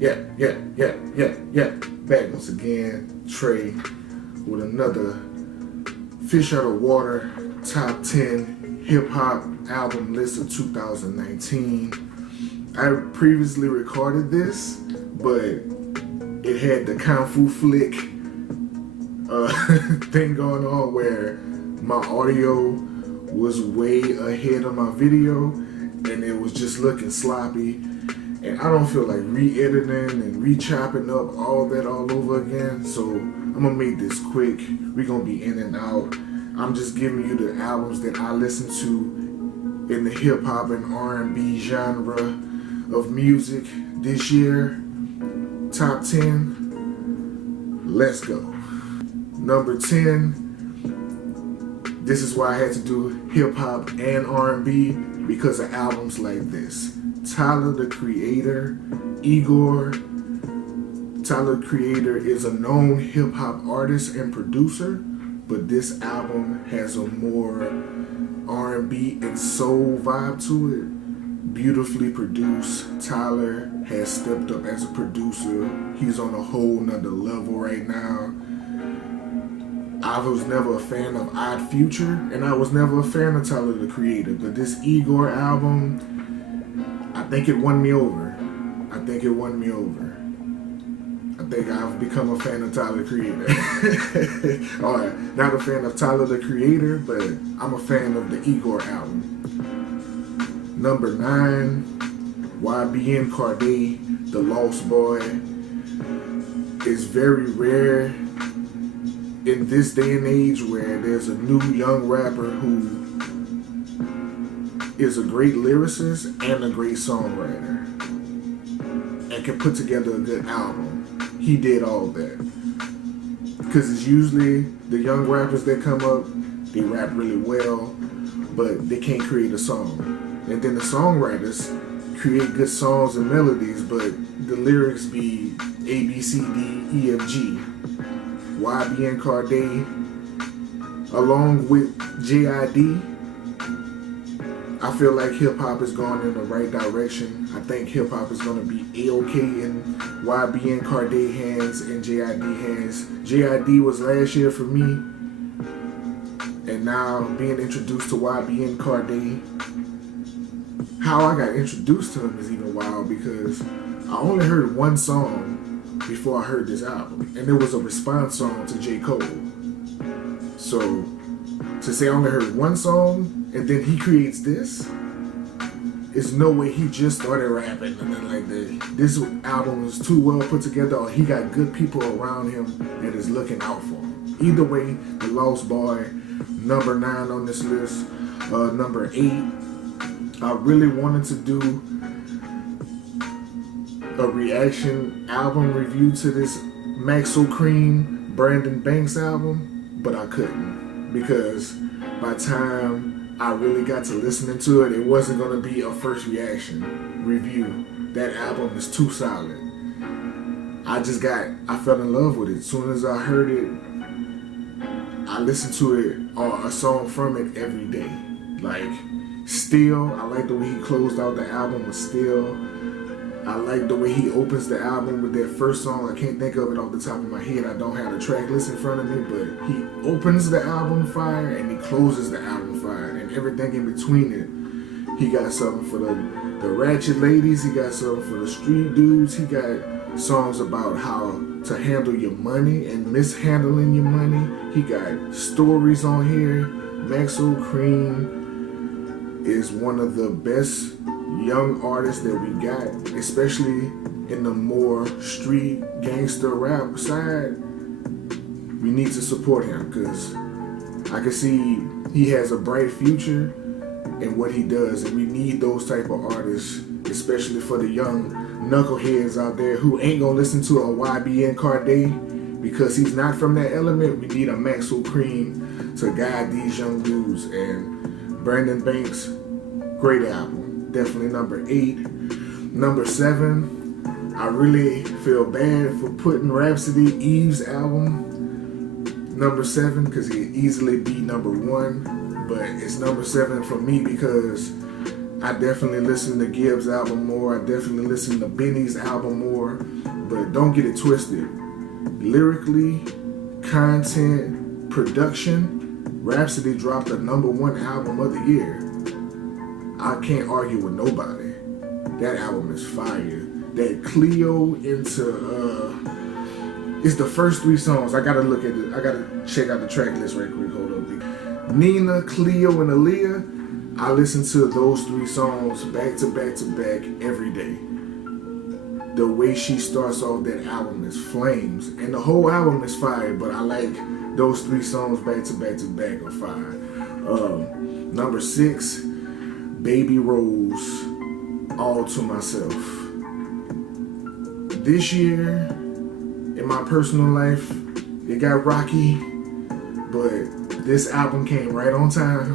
Yeah. Back once again, Trey, with another Fish Out of Water Top 10 Hip Hop Album List of 2019. I previously recorded this, but it had the Kung Fu Flick thing going on where my audio was way ahead of my video and it was just looking sloppy. And I don't feel like re-editing and re-chopping up all that all over again. So I'm gonna make this quick. We're gonna be in and out. I'm just giving you the albums that I listen to in the hip hop and R&B genre of music this year. Top 10. Let's go. Number 10. This is why I had to do hip hop and R&B, because of albums like this. Tyler, the Creator, Igor. Tyler, the Creator is a known hip-hop artist and producer, but this album has a more R&B and soul vibe to it. Beautifully produced. Tyler has stepped up as a producer. He's on a whole nother level right now. I was never a fan of Odd Future, and I was never a fan of Tyler, the Creator, but this Igor album, I think it won me over. I think I've become a fan of Tyler, the Creator. Alright, not a fan of Tyler, the Creator, but I'm a fan of the Igor album. Number 9, YBN Cordae, The Lost Boy. Is very rare in this day and age where there's a new young rapper who is a great lyricist and a great songwriter and can put together a good album. He did all that. Because it's usually the young rappers that come up, they rap really well, but they can't create a song. And then the songwriters create good songs and melodies, but the lyrics be A, B, C, D, E, F, G. YBN Cordae, along with JID, I feel like hip-hop is going in the right direction. I think hip-hop is going to be A-OK in YBN Cordae hands and JID hands. JID was last year for me, and now being introduced to YBN Cordae, how I got introduced to him is even wild, because I only heard one song before I heard this album, and it was a response song to J. Cole. So to say I only heard one song and then he creates this, it's no way he just started rapping and then like that. This album is too well put together, or he got good people around him that is looking out for him. Either way, The Lost Boy, number 9 on this list. Number 8, I really wanted to do a reaction album review to this Maxo Kream Brandon Banks album, but I couldn't, because by the time I really got to listening to it, it wasn't going to be a first reaction review. That album is too solid. I fell in love with it. As soon as I heard it, I listened to it, or a song from it every day. Like, Still, I like the way he closed out the album with Still. I like the way he opens the album with that first song. I can't think of it off the top of my head. I don't have the track list in front of me, but he opens the album fire and he closes the album fire, and everything in between it. He got something for the ratchet ladies. He got something for the street dudes. He got songs about how to handle your money and mishandling your money. He got stories on here. Maxo Kream is one of the best young artists that we got, especially in the more street gangster rap side. We need to support him, because I can see he has a bright future in what he does, and we need those type of artists, especially for the young knuckleheads out there who ain't gonna listen to a YBN Cordae because he's not from that element. We need a Maxo Kream to guide these young dudes. And Brandon Banks, great album. Definitely number 8. Number 7, I really feel bad for putting Rhapsody Eve's album number 7, because he easily beat number 1, but it's number 7 for me because I definitely listen to Gibbs' album more. I definitely listen to Benny's album more. But don't get it twisted. Lyrically, content, production, Rhapsody dropped the #1 album of the year. I can't argue with nobody. That album is fire. That Cleo into it's the first 3 songs. I gotta look at it. I gotta check out the track list right quick. Hold up. Nina, Cleo, and Aaliyah. I listen to those 3 songs back to back to back every day. The way she starts off that album is flames, and the whole album is fire. But I like those 3 songs back to back to back are fire. Number 6, Baby Rose, All to Myself. This year, in my personal life, it got rocky, but this album came right on time.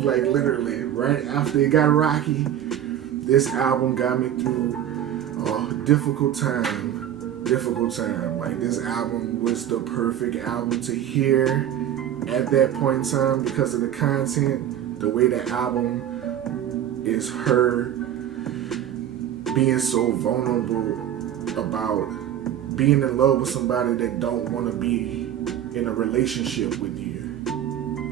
Like literally, right after it got rocky, this album got me through a difficult time. Like this album was the perfect album to hear at that point in time because of the content, the way the album is her being so vulnerable about being in love with somebody that don't want to be in a relationship with you.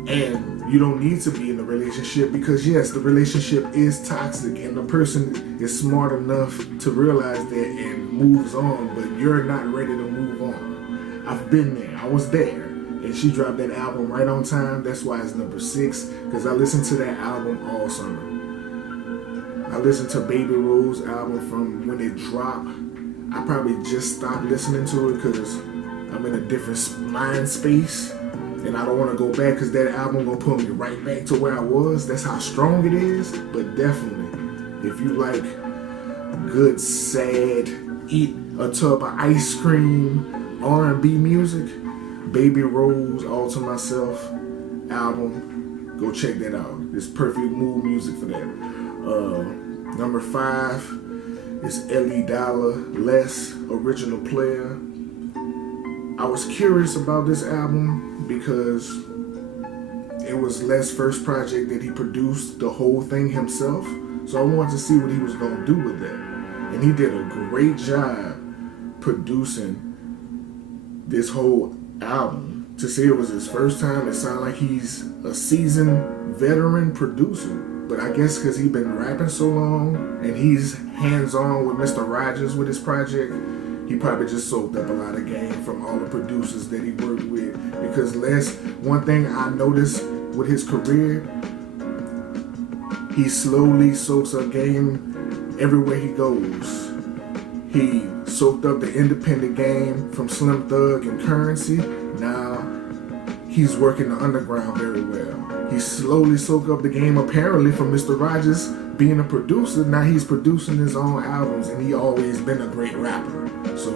And you don't need to be in a relationship because yes, the relationship is toxic and the person is smart enough to realize that and moves on, but you're not ready to move on. I've been there. I was there. And she dropped that album right on time. That's why it's number 6, because I listened to that album all summer. I listened to Baby Rose album from when it dropped. I probably just stopped listening to it because I'm in a different mind space and I don't want to go back because that album gonna put me right back to where I was. That's how strong it is. But definitely, if you like good, sad, eat a tub of ice cream, R&B music, Baby Rose, All to Myself album, go check that out. It's perfect mood music for that. Number 5 is Ellie Dollar, Less, Original Playa. I was curious about this album because it was Les' first project that he produced the whole thing himself. So I wanted to see what he was going to do with that. And he did a great job producing this whole album. To say it was his first time, it sounded like he's a seasoned veteran producer. But I guess because he's been rapping so long and he's hands-on with Mr. Rogers with his project, he probably just soaked up a lot of game from all the producers that he worked with. Because Les, one thing I noticed with his career, he slowly soaks up game everywhere he goes. He soaked up the independent game from Slim Thug and Currency. Now he's working the underground very well. He slowly soaked up the game apparently from Mr. Rogers being a producer. Now he's producing his own albums and he always been a great rapper. So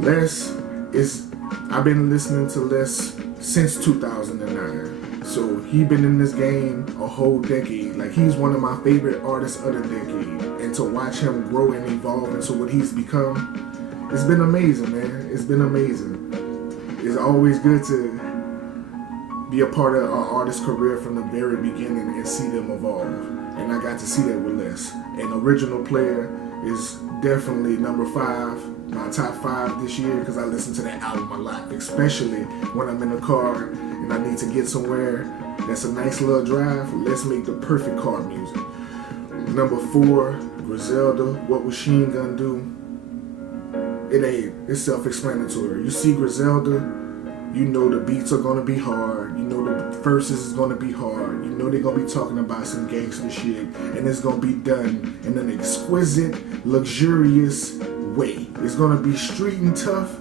Les is, I've been listening to Les since 2009. So he been in this game a whole decade. Like he's one of my favorite artists of the decade. And to watch him grow and evolve into what he's become, it's been amazing, man. It's been amazing. It's always good to be a part of an artist's career from the very beginning and see them evolve. And I got to see that with Les. And Original Playa is definitely number 5, my top 5 this year because I listen to that album a lot, especially when I'm in the car and I need to get somewhere that's a nice little drive. Let's make the perfect car music. Number 4, Griselda, What Was She Gonna Do? It's self-explanatory. You see Griselda, you know the beats are gonna be hard. You know the verses is gonna be hard. You know they're gonna be talking about some gangster shit, and it's gonna be done in an exquisite, luxurious way. It's gonna be street and tough,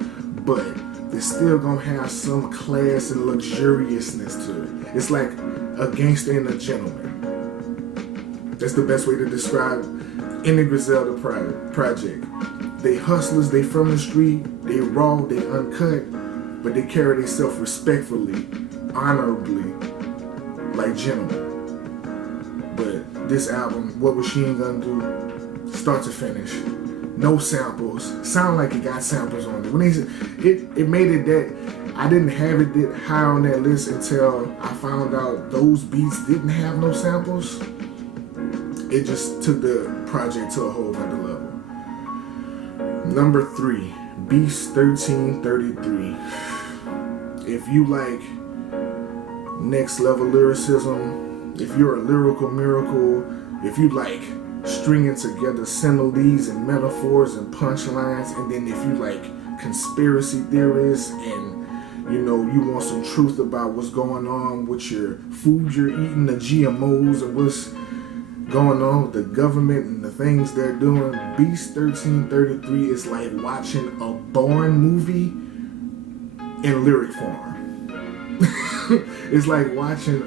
but it's still gonna have some class and luxuriousness to it. It's like a gangster and a gentleman. That's the best way to describe any Griselda project. They hustlers, they from the street, they raw, they uncut, but they carry themselves respectfully, honorably, like gentlemen. But this album, What Was She Gonna Do, start to finish, no samples. Sound like it got samples on it. When it made it that I didn't have it that high on that list until I found out those beats didn't have no samples. it just took the project to a whole other level. Number 3, Beast 1333. If you like next level lyricism, if you're a lyrical miracle, if you like stringing together similes and metaphors and punchlines, and then if you like conspiracy theorists and you want some truth about what's going on with your food you're eating, the GMOs and what's going on with the government and the things they're doing, Beast 1333 is like watching a Bourne movie in lyric form. It's like watching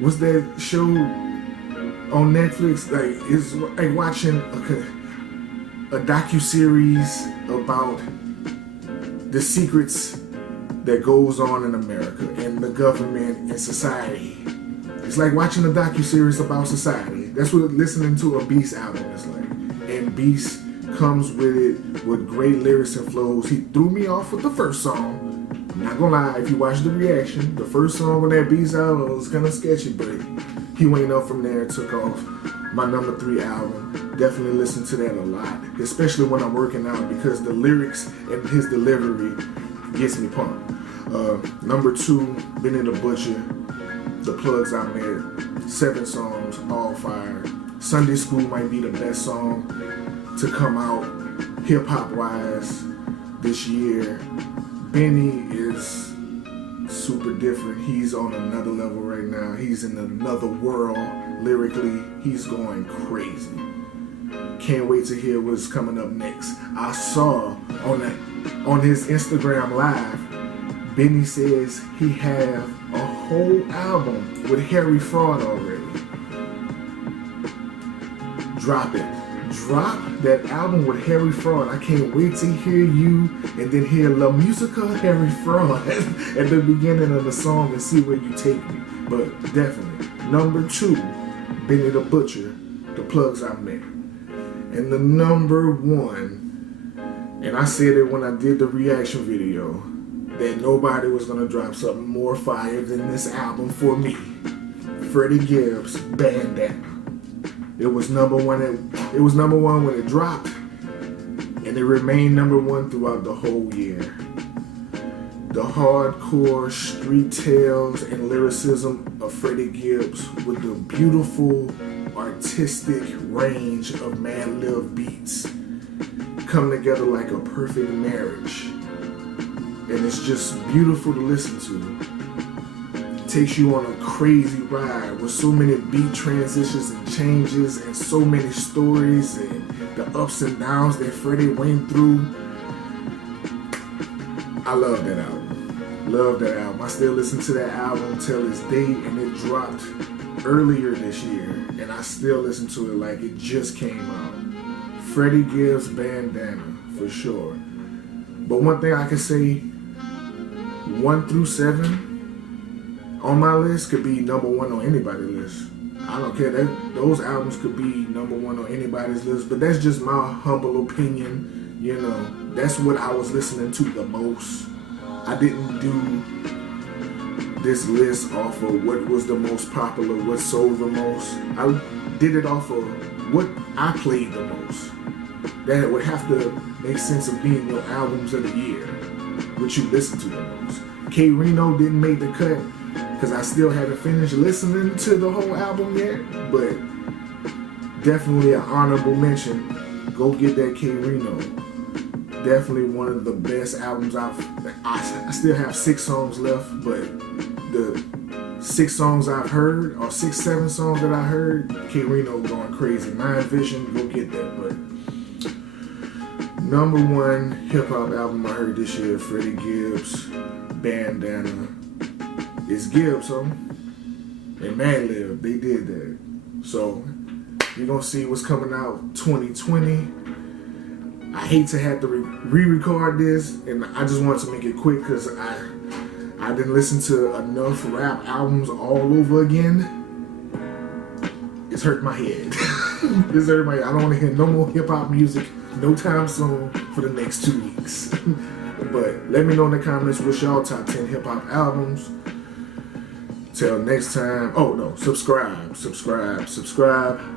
what's that show on Netflix? Like, it's like watching a docu-series about the secrets that goes on in America and the government and society. It's like watching a docu-series about society. That's what listening to a Beast album is like. And Beast comes with it with great lyrics and flows. He threw me off with the first song. I'm not gonna lie, if you watch the reaction, the first song on that Beast album was kind of sketchy, but he went up from there and took off. My number 3 album. Definitely listen to that a lot, especially when I'm working out, because the lyrics and his delivery gets me pumped. Number 2, Benny the Butcher, The Plugs I Met, 7 songs, all fire. Sunday School might be the best song to come out hip-hop wise this year. Benny is super different. He's on another level right now. He's in another world lyrically. He's going crazy. Can't wait to hear what's coming up next. I saw on his Instagram live, Benny says he have a whole album with Harry Fraud already. Drop it. Drop that album with Harry Fraud. I can't wait to hear you and then hear La Musica Harry Fraud at the beginning of the song and see where you take me. But definitely, number 2, Benny the Butcher, The Plugs I Met. And the number 1, and I said it when I did the reaction video, that nobody was gonna drop something more fire than this album for me. Freddie Gibbs, Bandana. It was number 1. It was number 1 when it dropped, and it remained number 1 throughout the whole year. The hardcore street tales and lyricism of Freddie Gibbs with the beautiful artistic range of Mad Lib beats come together like a perfect marriage, and it's just beautiful to listen to. Takes you on a crazy ride with so many beat transitions and changes and so many stories and the ups and downs that Freddie went through. I love that album. Love that album. I still listen to that album till this day, and it dropped earlier this year, and I still listen to it like it just came out. Freddie Gibbs, Bandana, for sure. But one thing I can say, 1 through 7 on my list could be number 1 on anybody's list. I don't care. Those albums could be number 1 on anybody's list, but that's just my humble opinion. That's what I was listening to the most. I didn't do this list off of what was the most popular, what sold the most. I did it off of what I played the most. That would have to make sense of being your albums of the year, what you listen to the most. K Reno didn't make the cut because I still haven't finished listening to the whole album yet, but definitely an honorable mention. Go get that K Reno. Definitely one of the best albums I still have 6 songs left, but the 6 songs I've heard, or 6, 7 songs that I heard, K Reno going crazy. Mind Vision, go get that. But number 1 hip hop album I heard this year, Freddie Gibbs, Bandana. It's Gibbs, huh? And Mad Lib, they did that. So you're gonna see what's coming out 2020. I hate to have to re-record this, and I just wanted to make it quick because I didn't listen to enough rap albums all over again. It's hurt my head. It's hurt my head. I don't want to hear no more hip-hop music no time soon for the next 2 weeks. But let me know in the comments what's y'all top 10 hip-hop albums. Till next time. Oh no, subscribe,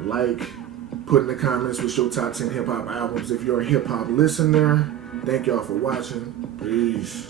like, put in the comments what's your top 10 hip hop albums if you're a hip hop listener. Thank y'all for watching. Peace.